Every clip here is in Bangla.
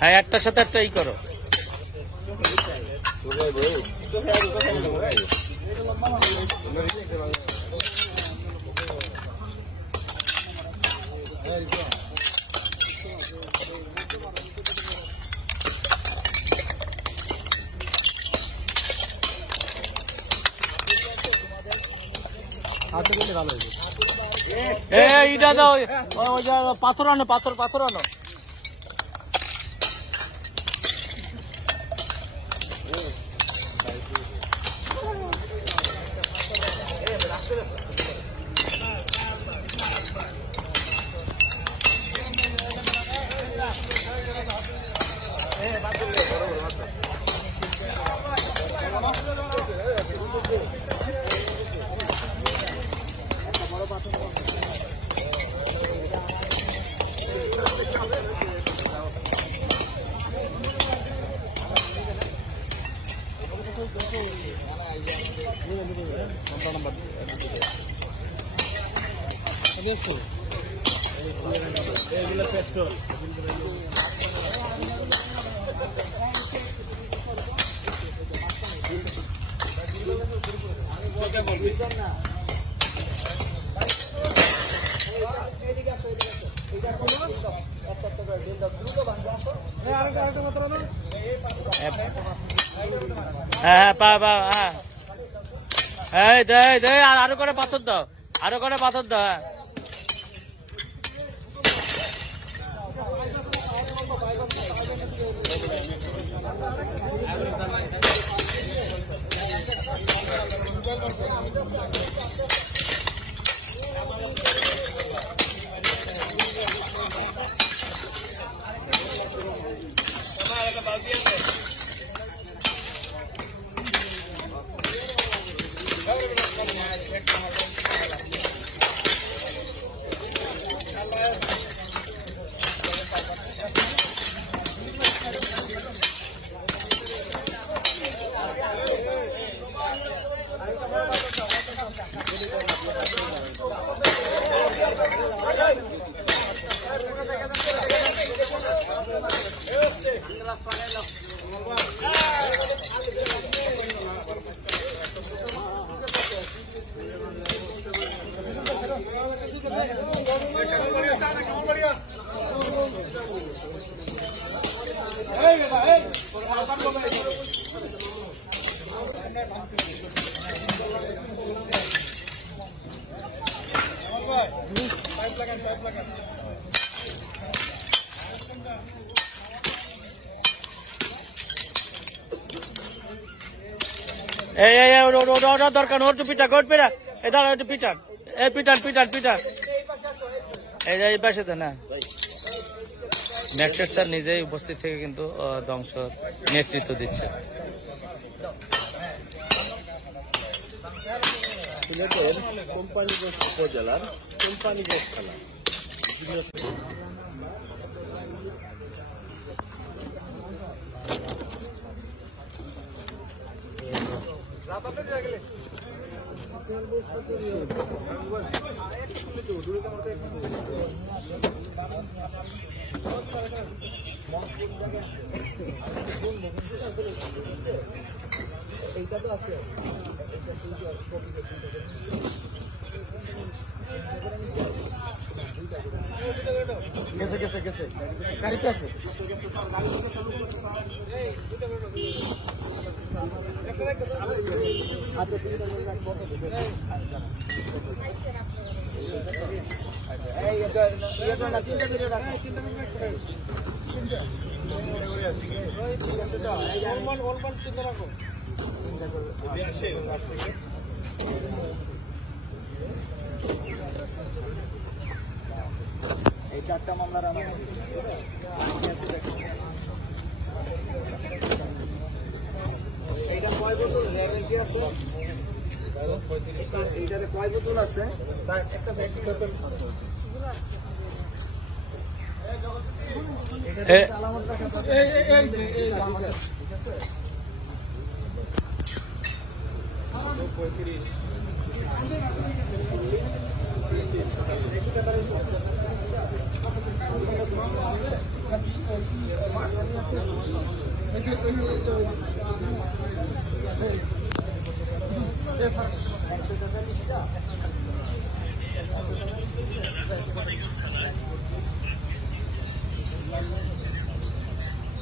হ্যাঁ, একটার সাথে একটা ই করো। ইটা দাও, পাথর আনো, পাথর আনো। হ্যাঁ, আরো করে পাথর দাও, আরো করে পাথর দাও। হ্যাঁ, ওটা দরকার, ওর তো পিটা, গোট পিটা, এ দাঁড়া, একটু পিটান, এই পিটান। এই পাশে তো না, ম্যাজিস্ট্রেট স্যার নিজেই উপস্থিত থেকে কিন্তু ধ্বংস নেতৃত্ব দিচ্ছে। সিলেটের কোম্পানিগঞ্জ উপজেলার কোম্পানিগঞ্জ থানা এইটা তো আছে গেছে গাড়িতে আছে। আচ্ছা, এই চারটা মামলার আমার এইটা কয় বোতল কি আছে, এইটাতে কয় বোতল আছে একটা সাইড করবেন। আলামত দেখা ঠিক আছে।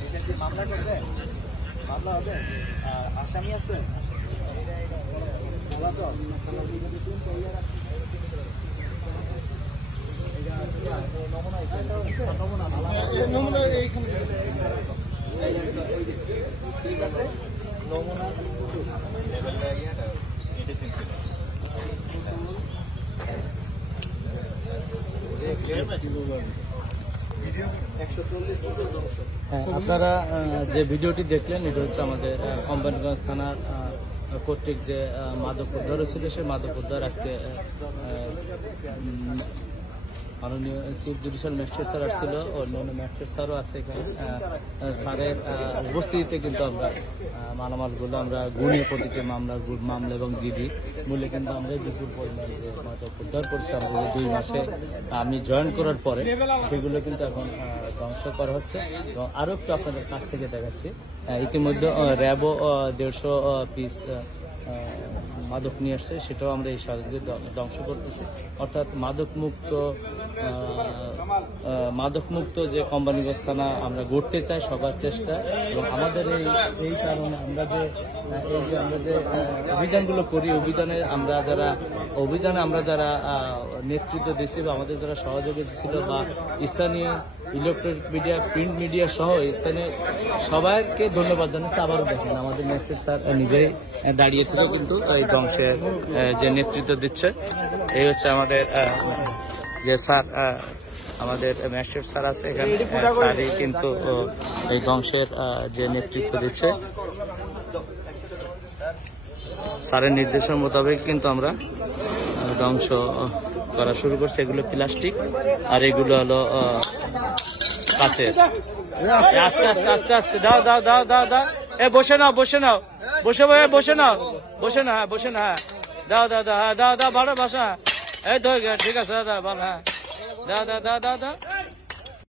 এটা কি মামলা করবে? মামলা হবে? আসামি আছে? বলা তো? নমুনা এইখানে ঠিক আছে, নমুনা আপনারা যে ভিডিওটি দেখলেন এটা হচ্ছে আমাদের কোম্পানিগঞ্জ থানার কর্তৃক যে মাদক উদ্ধার ছিল, সেই মাদক উদ্ধার আজকে মাননীয় চিফ জুডিশিয়াল ম্যাজিস্ট্রেট স্যার আসছিল, অন্যান্য ম্যাজিস্ট্রেট স্যারও আছে এখানে। স্যারের উপস্থিতিতে কিন্তু আমরা মালামালগুলো আমরা গুণে প্রতিটি মামলা এবং জিডি মূল্যে কিন্তু আমরা বিপুল পরিমাণ যে মাদক উদ্ধার করছি আমরা 2 মাসে আমি জয়েন করার পরে, সেগুলো কিন্তু এখন ধ্বংস করা হচ্ছে। এবং আরও একটু আপনাদের কাছ থেকে দেখাচ্ছি, ইতিমধ্যে র্যাবও 150 পিস মাদক নিয়ে আসছে, সেটাও আমরা এই সাহায্যে ধ্বংস করতেছি। অর্থাৎ মাদকমুক্ত যে কোম্পানিগঞ্জ থানা আমরা গড়তে চাই সবার চেষ্টা। এবং আমাদের এই কারণে আমরা যে অভিযানগুলো করি, অভিযানে আমরা যারা নেতৃত্ব দিচ্ছি বা আমাদের যারা সহযোগী ছিল বা স্থানীয় ইলেকট্রনিক মিডিয়া, প্রিন্ট মিডিয়া সহ স্থানীয় সবাইকে ধন্যবাদ জানাচ্ছি। আবারও দেখেন আমাদের নেতৃত্ব স্যার নিজেই দাঁড়িয়ে থেকে কিন্তু এই ধ্বংসের যে নেতৃত্ব দিচ্ছে। এই হচ্ছে আমাদের যে স্যার, আমাদের ম্যাজিস্ট্রেট স্যার আছে এখানে, স্যারই কিন্তু এই ধ্বংসের যে নেতৃত্ব দিচ্ছে। স্যারের নির্দেশন মোতাবেক কিন্তু আমরা ধ্বংস করা শুরু করছি। এগুলো প্লাস্টিক আর এগুলো হলো কাচের। আস্তে আস্তে আস্তে আস্তে দাও দাও দাও দাও দাও, বসে নাও বসে নাও, বসে বসে নাও, বসে না, হ্যাঁ বসে না, হ্যাঁ দাও দাও দাও, হ্যাঁ দাও দাও, ভালো বাসা, এই তো ঠিক আছে দাদা ভালো, হ্যাঁ দাও দাও দাও দাও দাও।